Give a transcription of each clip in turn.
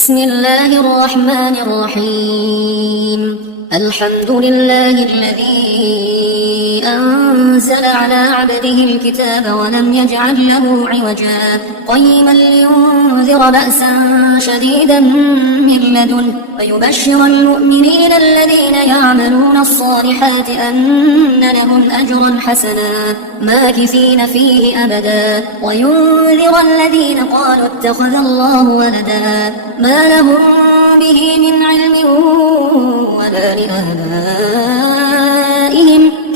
بسم الله الرحمن الرحيم الحمد لله الذي أنزل على عبده الكتاب ولم يجعل له عوجا قيما لينذر بأسا شديدا من لدنه ويبشر المؤمنين الذين يعملون الصالحات أن لهم أجرا حسنا ماكثين فيه أبدا وينذر الذين قالوا اتخذ الله ولدا ما لهم به من علم ولا لآبائهم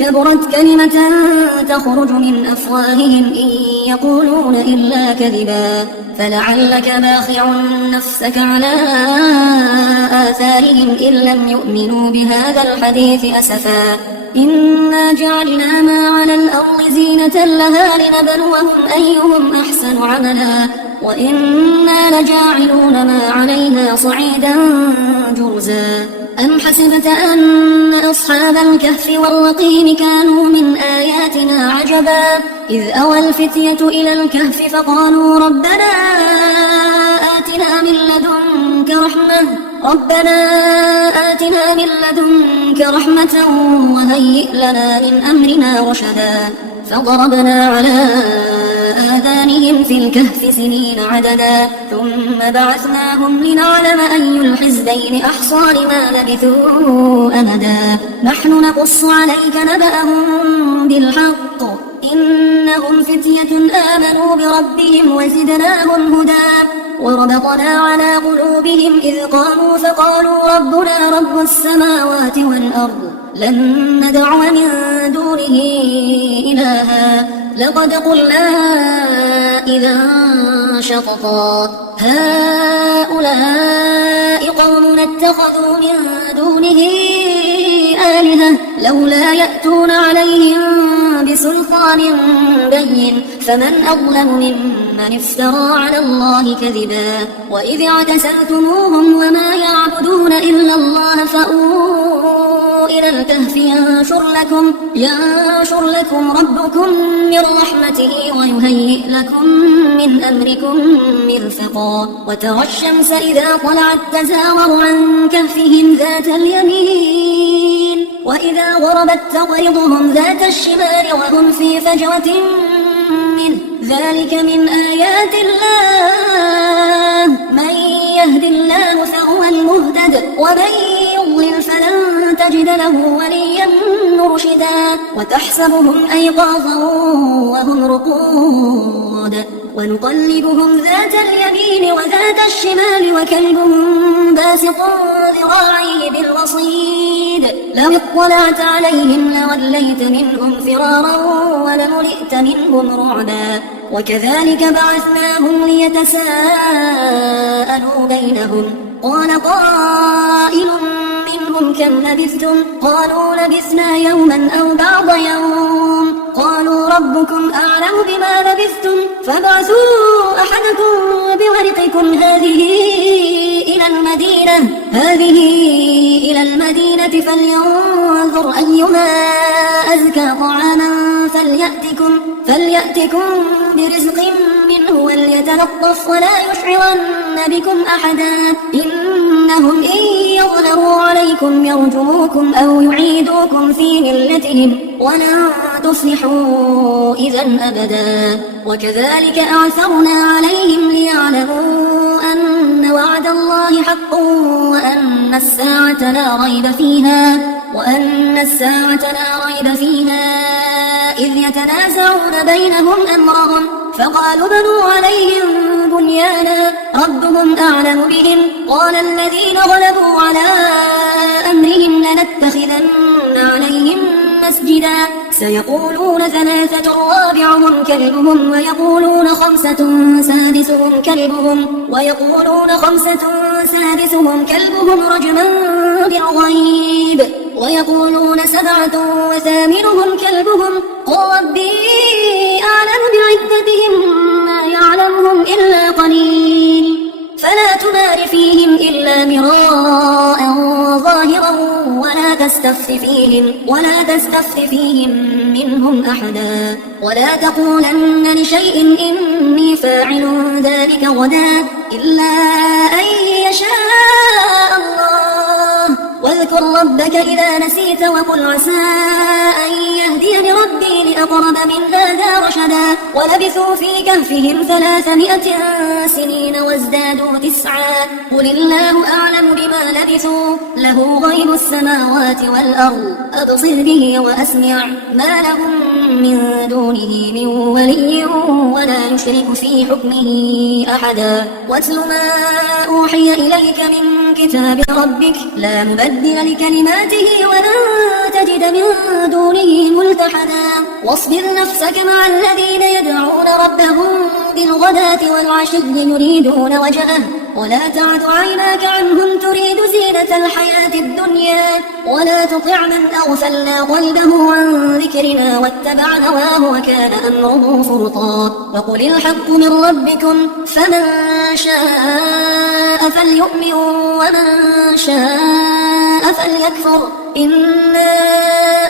كبرت كلمة تخرج من أفواههم إن يقولون إلا كذبا فلعلك باخع نفسك على آثارهم إن لم يؤمنوا بهذا الحديث أسفا إنا جعلنا ما على الأرض زينة لها لنبلوهم أيهم أحسن عملا وإنا لجاعلون ما عليها صعيدا جرزا أم حسبت أن أصحاب الكهف والرقيم كانوا من آياتنا عجبا إذ أوى الفتية إلى الكهف فقالوا ربنا آتنا من لدنك رحمة وهيئ لنا من أمرنا رشدا فضربنا على آذانهم في الكهف سنين عددا ثم بعثناهم لنعلم أي الحزبين أحصى لما لبثوا أمدا نحن نقص عليك نبأهم بالحق إنهم فتية آمنوا بربهم وزدناهم هدى وربطنا على قلوبهم إذ قاموا فقالوا ربنا رب السماوات والأرض لن ندعو من دونه إلها لقد قلنا إذا شططا هؤلاء قوم اتخذوا من دونه آلهة لولا يأتون عليهم بسلطان بين فمن أظلم ممن افترى على الله كذبا وإذ اعتزلتموهم وما يعبدون إلا الله فأووا إلى الكهف ينشر لكم ربكم من رحمته ويهيئ لكم من أمركم مرفقا وترى الشمس إذا طلعت تزاور عن كهفهم ذات اليمين وإذا غربت تقرضهم ذات الشمال وهم في فجوة منه ذلك من آيات الله من يهد الله فهو المهتد ومن يضلل فلن تجد له وليا مرشدا وتحسبهم أيقاظا وهم رقود ونقلبهم ذات اليمين وذات الشمال وكلبهم باسط ذراعيه بالوصيد لو اطلعت عليهم لوليت منهم فرارا ولملئت منهم رعبا وكذلك بعثناهم ليتساءلوا بينهم قال قائل منهم كم لبثتم قالوا لبثنا يوما أو بعض يوم قالوا ربكم أعلم بما لبثتم فابعثوا أحدكم بورقكم هذه إلى المدينة فلينظر أيها أزكى طعاما فليأتكم برزق منه وليتلطف ولا يشعرن بكم أحدا إنهم إن يظهروا عليكم يرجموكم أو يعيدوكم في ملتهم ولن تصلحوا إذا أبدا وكذلك أعثرنا عليهم ليعلموا أن وعد الله حق وأن الساعة لا ريب فيها إذ يتنازعون بينهم أمرهم فقالوا بنوا عليهم بنيانا ربهم أعلم بهم قال الذين غلبوا على أمرهم لنتخذن عليهم مسجدا سيقولون 3 رابعهم كلبهم ويقولون 5 سادسهم كلبهم رجما بالغيب ويقولون 7 وثامنهم كلبهم قل ربي أعلم بعدتهم ما يعلمهم إلا قليل فلا تمار فيهم إلا مراء ظاهرا ولا تستفت فيهم منهم أحدا ولا تقولن لشيء إني فاعل ذلك غدا إلا أن يشاء واذكر ربك إذا نسيت وقل عسى أن يهديني ربي لأقرب من هذا رشدا ولبثوا في كهفهم 300 سنين وازدادوا 9 قل الله أعلم بما لبثوا له غيب السماوات والأرض أبصر به وأسمع ما لهم من دونه من ولي ولا يشرك في حكمه أحدا واتل ما أوحي إليك من كتاب ربك لا مبدل لكلماته ولن تجد من دونه ملتحدا واصبر نفسك مع الذين يدعون ربهم بالغداة والعشي يريدون وجهه ولا تعد عيناك عنهم تريد زينة الحياة الدنيا ولا تطع من أغفلنا قلبه عن ذكرنا واتبع هواه وكان أمره فرطا وقل الحق من ربكم فمن شاء فليؤمن ومن شاء فليكفر إنا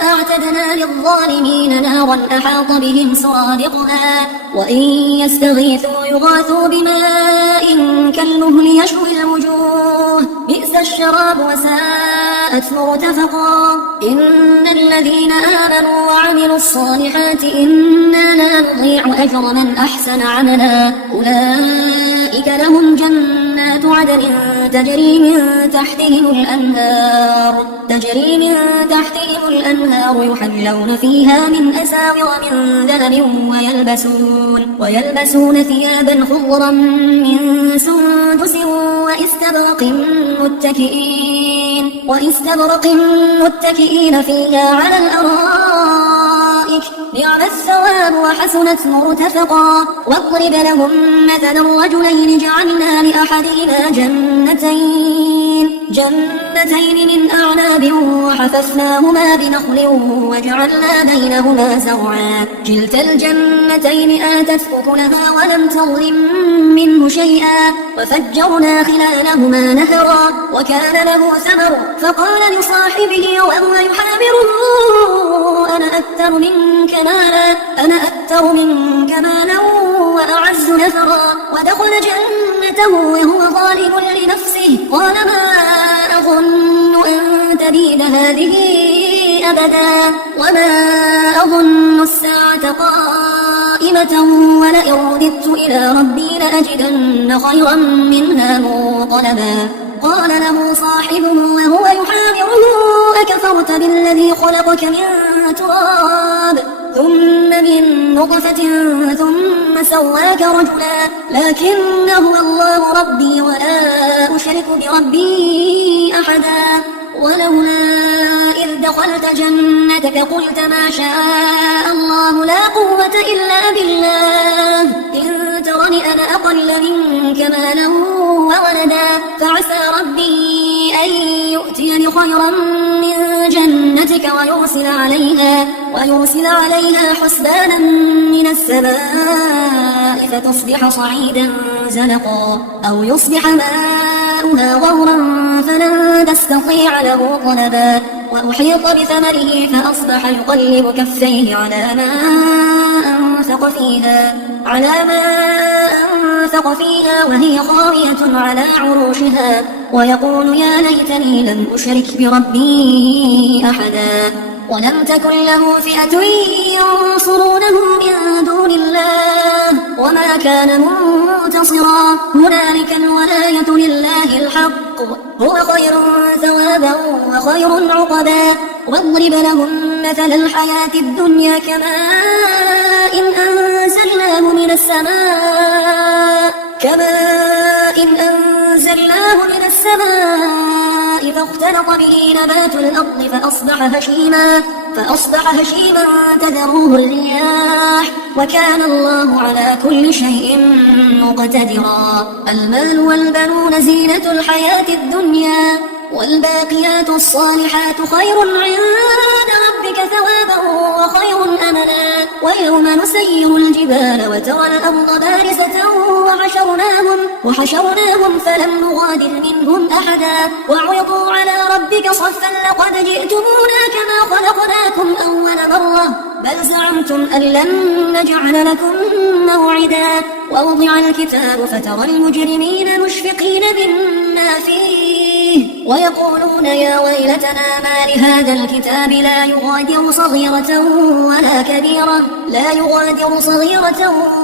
أعتدنا للظالمين نارا أحاط بهم سرادقها وإن يستغيثوا يغاثوا بماء كالمهل يشوي الوجوه بئس الشراب وساءت مرتفقا إن الذين آمنوا وعملوا الصالحات إنا لا نضيع أجر من أحسن عملا أولئك لهم جنات عدن تجري من تحتهم الأنهار يحلون فيها من أساور من ذهب ويلبسون ثيابا خضرا من سندس وإستبرق متكئين فيها على الأرائك نعم الثواب وحسنت مرتفقا واضرب لهم مثلا الرجلين جعلنا لأحدهما جنتين من أعناب وحففناهما بنخل وجعلنا بينهما زرعا كلتا الجنتين آتت أكلها ولم تظلم منه شيئا وفجرنا خلالهما نهرا وكان له ثمر فقال لصاحبه وهو يحاوره أنا أكثر منك مالا وأعز نفرا ودخل جنته وهو ظالم لنفسه قال ما أظن أن تبيد هذه أبدا وما أظن الساعة قائمة ولئن رددت إلى ربي لأجدن خيرا منها منقلبا قال له صاحبه وهو يحاوره أكفرت بالذي خلقك من تراب ثم من نطفة ثم سواك رجلا لكن هو الله ربي ولا أشرك بربي أحدا ولولا إذ دخلت جنتك قلت ما شاء الله لا قوة إلا بالله إن ترني أنا أقل منك مالا وولدا فعسى ربي أن يؤتيني خيرا من جنتك ويرسل عليها حسبانا من السماء فتصبح صعيدا زلقا أو يصبح ماؤها غورا فلن تستطيع له طلبا وأحيط بثمره فأصبح يقلب كفيه على ما أنفق فيها وهي خاوية على عروشها ويقول يا ليتني لم أشرك بربي أحدا ولم تكن له فئة ينصرونه من دون الله وما كان منتصرا هنالك الولاية لله الحق هو خير ثوابا وخير عقبا واضرب لهم مثل الحياة الدنيا كماء إن أنزلناه من السماء فاختلط به نبات الأرض فأصبح هشيما تذروه الرياح وكان الله على كل شيء مقتدرا المال والبنون زينة الحياة الدنيا والباقيات الصالحات خير عند ربك ثوابا وخير أملا ويوم نسير الجبال وترى الأرض بارزة وحشرناهم فلم نغادر منهم أحدا وعرضوا على ربك صفا لقد جئتمونا كما خلقناكم أول مرة بل زعمتم أن لن نجعل لكم موعدا ووضع الكتاب فترى المجرمين مشفقين مما فيه ويقولون يا ويلتنا ما لهذا الكتاب لا يغادر صغيرة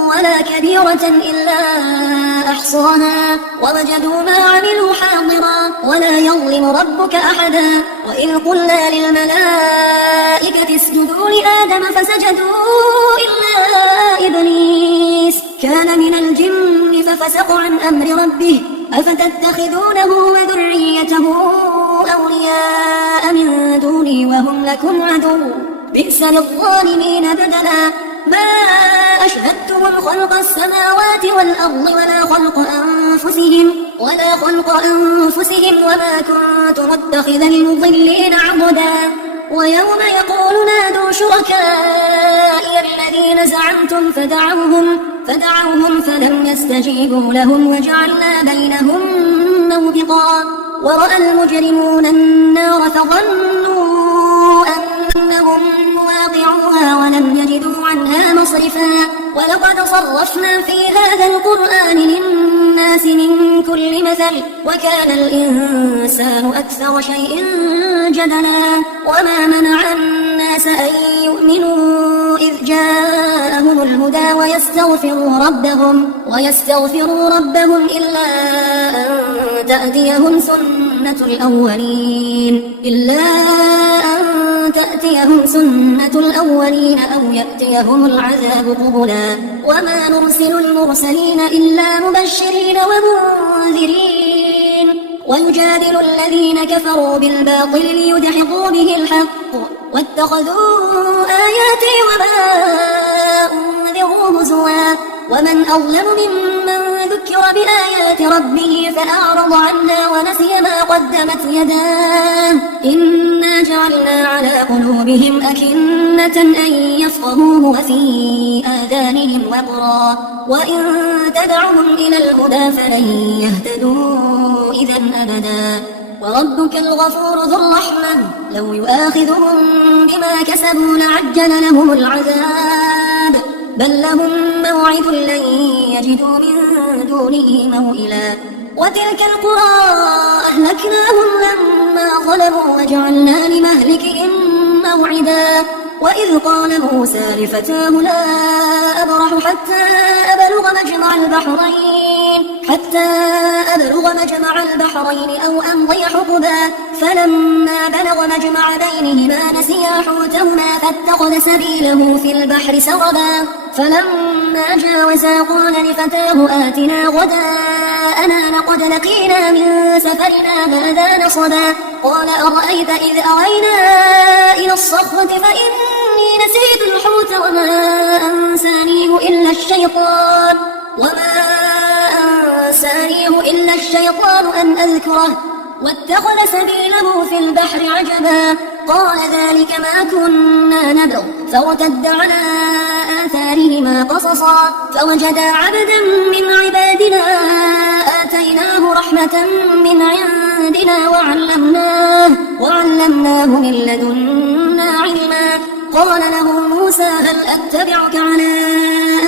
ولا كبيرة إلا أحصاها ووجدوا ما عملوا حاضرا ولا يظلم ربك أحدا. وإذ قلنا للملائكة اسجدوا لآدم فسجدوا إلا إبليس كان من الجن ففسق عن أمر ربه أفتتخذونه وذريته أولياء من دوني وهم لكم عدو بئس للظالمين بدلا. ما أشهدتهم خلق السماوات والأرض ولا خلق أنفسهم وما كنت متخذ المضلين عضدا. ويوم يقول نادوا شركائي الذين زعمتم فدعوهم فلم يستجيبوا لهم وجعلنا بينهم موبقا. ورأى المجرمون النار فظنوا أنهم مواقعوها ولم يجدوا عنها مصرفا. ولقد صرفنا في هذا القرآن للناس من كل مثل وكان الإنسان أكثر شيء جدلا. وما منع الناس أن يؤمنوا إذ جاءهم الهدى ويستغفروا ربهم إلا أن تأتيهم سنة الأولين أو يأتيهم العذاب قبلا. وما نرسل المرسلين إلا مبشرين ومنذرين ويجادل الذين كفروا بالباطل ليدحضوا به الحق واتخذوا آياتي وما أنذروا هزوا. ومن أظلم ممن ذكر بآيات ربه فأعرض عنها ونسي ما قدمت يداه إنا جعلنا على قلوبهم أكنة أن يفقهوه وفي آذانهم وقرا وإن تدعهم إلى الهدى فلن يهتدوا إذا أبدا. وربك الغفور ذو الرحمة لو يؤاخذهم بما كسبوا لعجل لهم العذاب بل لهم موعد لن يجدوا من دونه موئلا. وتلك القرى أهلكناهم لما ظلموا وجعلنا لمهلكهم موعدا. وإذ قال موسى لفتاه لا أبرح حتى أبلغ مجمع البحرين أو أمضي حقبا. فلما بلغ مجمع بينهما نسيا حوتهما فاتخذ سبيله في البحر سربا. فلما جاوزا قال لفتاه آتنا غداءنا لقد لقينا من سفرنا هذا نصبا. قال أرأيت إذ أوينا إلى الصخرة فإني نسيت الحوت وما أنسانيه إلا الشيطان أن أذكره واتخذ سبيله في البحر عجبا. قال ذلك ما كنا نبغ فارتد على آثارهما قصصا فوجدا عبدا من عبادنا آتيناه رحمة من عندنا وعلمناه من لدنا علما. قال له موسى هل أتبعك على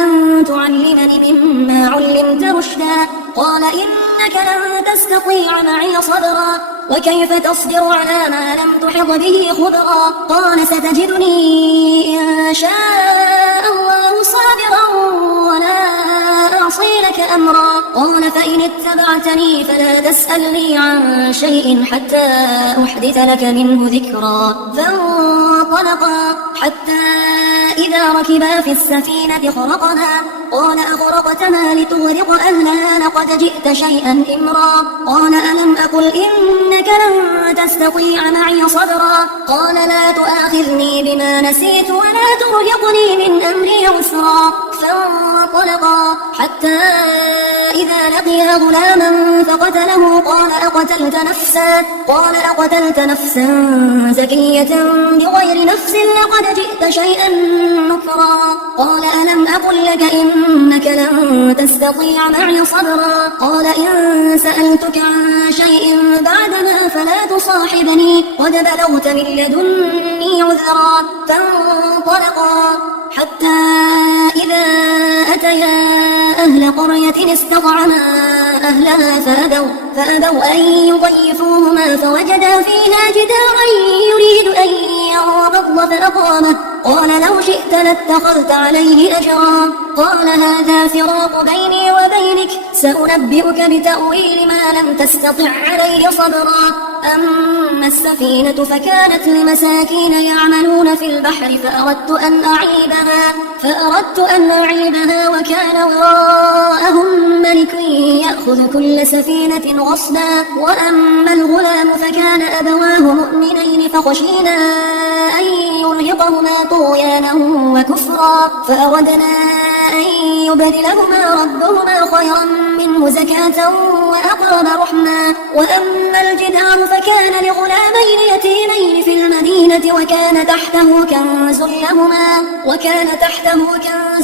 أن تعلمني مما علمت رشدا. قال إنك لن تستطيع معي صبرا وكيف تصبر على ما لم تحط به خبرا. قال ستجدني إن شاء الله صابرا ولا أعصي لك أمرا. قال فإن اتبعتني فلا تسألني عن شيء حتى أحدث لك منه ذكرا. فانطلقا حتى إذا ركبا في السفينة خرقها قال أخرقتنا لتغرق أهلها لقد جئت شيئا إمرا. قال ألم أقل إنك لن تستطيع معي صبرا. قال لا تؤاخذني بما نسيت ولا ترهقني من أمري عسرا. فانطلقا حتى إذا لقيا غلاما فقتله قال أقتلت نفسا زكية بغير نفس لقد جئت شيئا نكرا. قال ألم أقل لك إنك لن تستطيع معي صبرا. قال إن سألتك عن شيء بعدما فلا تصاحبني قد بلغت من لدني عذرا. فانطلقا حتى إذا أتيا أهل أهل قرية استطعما أهلها فأبوا أن يضيفوهما فوجدا فيها جدارا يريد أن ينقض فأقامه قال لو شئت لاتخذت عليه أجرا قال هذا فراق بيني وبينك سأنبئك بتأويل ما لم تستطع عليه صبرا أما السفينة فكانت لمساكين يعملون في البحر فأردت أن أعيبها وكان وراءهم ملك يأخذ كل سفينة غصبا وأما الغلام فكان أبواه مؤمنين فخشينا أن يرهقهما طغيانا وكفرا فأردنا أن يبدلهما ربهما خيرا منه زكاة وأقرب رحما وأما الجدار فكان لغلامين يتيمين في المدينة وكان تحته كنز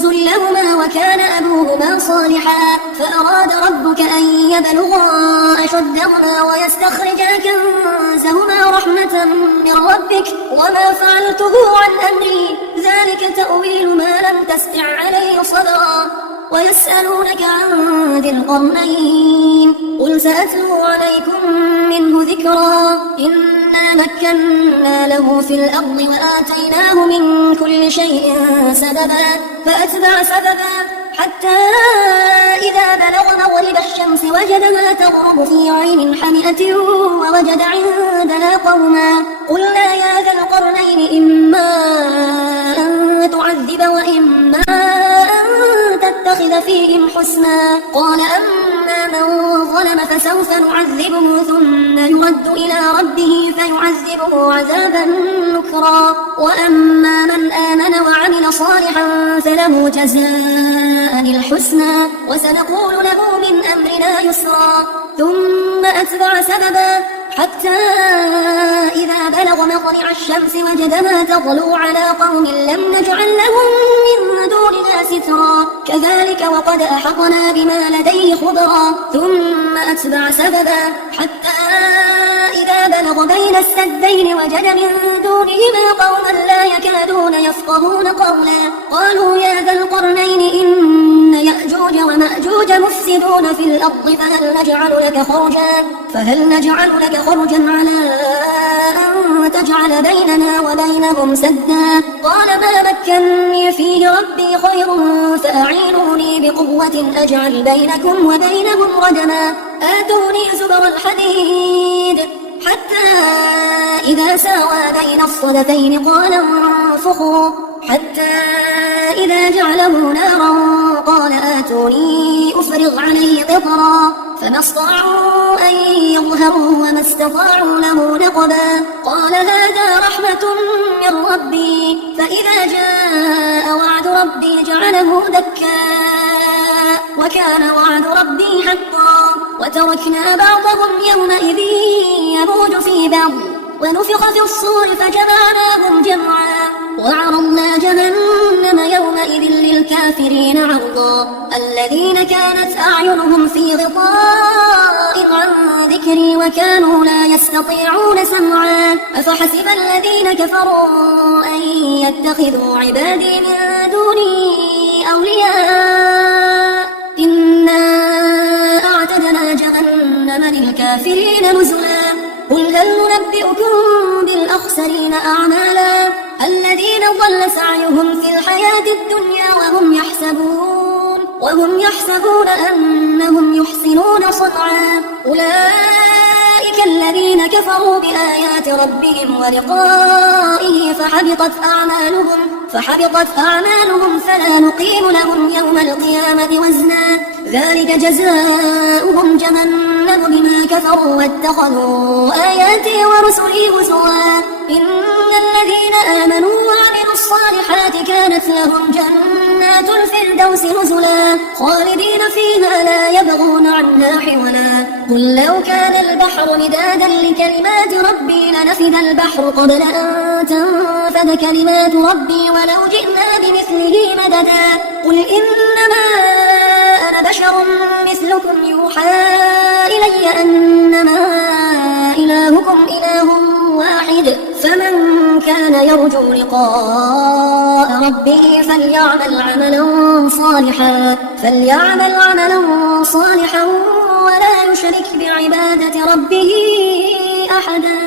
لهما وكان أبوهما صالحا فأراد ربك أن يبلغا أشدهما ويستخرجا كنزهما رحمة من ربك وما فعلته عن أمري ذلك تأويل ما لم تستع عليه صبرا ويسألونك عن ذي القرنين قل سأتلو عليكم منه ذكرا إنا مكنا له في الأرض وآتيناه من كل شيء سببا فأتبع سببا حتى إذا بلغ مغرب الشمس وجدها تغرب في عين حمئة ووجد عندها قوما قلنا يا ذا القرنين إما أن تعذب وإما أن تتخذ فيهم حسنا قال أما من ظلم فسوف نعذبه ثم يرد إلى ربه فيعذبه عذابا نكرا وأما من آمن وعمل صالحا فله جزاء الحسنى وسنقول له من أمرنا يسرا ثم أتبع سببا حتى إذا بلغ مطلع الشمس وجدها تطلع على قوم لم نجعل لهم من دونها سترا كذلك وقد أحطنا بما لديه خبرا ثم أتبع سببا حتى إذا بلغ بين السدين وجد من دونهما قوما لا يكادون يفقهون قولا قالوا يا ذا القرنين إن يأجوج ومأجوج مفسدون في الأرض فهل نجعل لك خرجا على أن تجعل بيننا وبينهم سدا قال ما مكنني فيه ربي خير فأعينوني بقوة أجعل بينكم وبينهم ردما آتوني زبر الحديد حتى إذا ساوى بين الصدفين قال انفخوا حتى إذا جعله نارا قال آتوني أفرغ عليه قطرا فما استطاعوا أن يظهروا وما استطاعوا له نقبا قال هذا رحمة من ربي فإذا جاء وعد ربي جعله دكا وكان وعد ربي حقا وتركنا بعضهم يومئذ يموج في بعض ونفخ في الصور فجمعناهم جمعا وعرضنا جهنم يومئذ للكافرين عرضا الذين كانت أعينهم في غطاء عن ذكري وكانوا لا يستطيعون سمعا أفحسب الذين كفروا أن يتخذوا عبادي من دوني أولياء إنا أعتدنا جهنم للكافرين نزلا قل هل ننبئكم بالأخسرين أعمالا الذين ضل سعيهم في الحياة الدنيا وهم يحسبون أنهم يحسنون صنعا أولئك الذين كفروا بآيات ربهم ولقائه فحبطت أعمالهم فلا نقيم لهم يوم القيامة وزنا ذلك جزاؤهم جهنم بما كفروا واتخذوا آياتي ورسلي هزوا إن الذين آمنوا وعملوا الصالحات كانت لهم جنات الفردوس نزلا خالدين فيها لا يبغون عنها حولا قل لو كان البحر مدادا لكلمات ربي لنفد البحر قبل أن تنفد كلمات ربي ولو جئنا بمثله مددا قل إنما أنا بشر مثلكم يوحى إلي أنما إلهكم إله واحد فمن كان يرجو لقاء ربه فليعمل عملا صالحا فليعمل عملا صالحا ولا يشرك بعبادة ربه أحدا.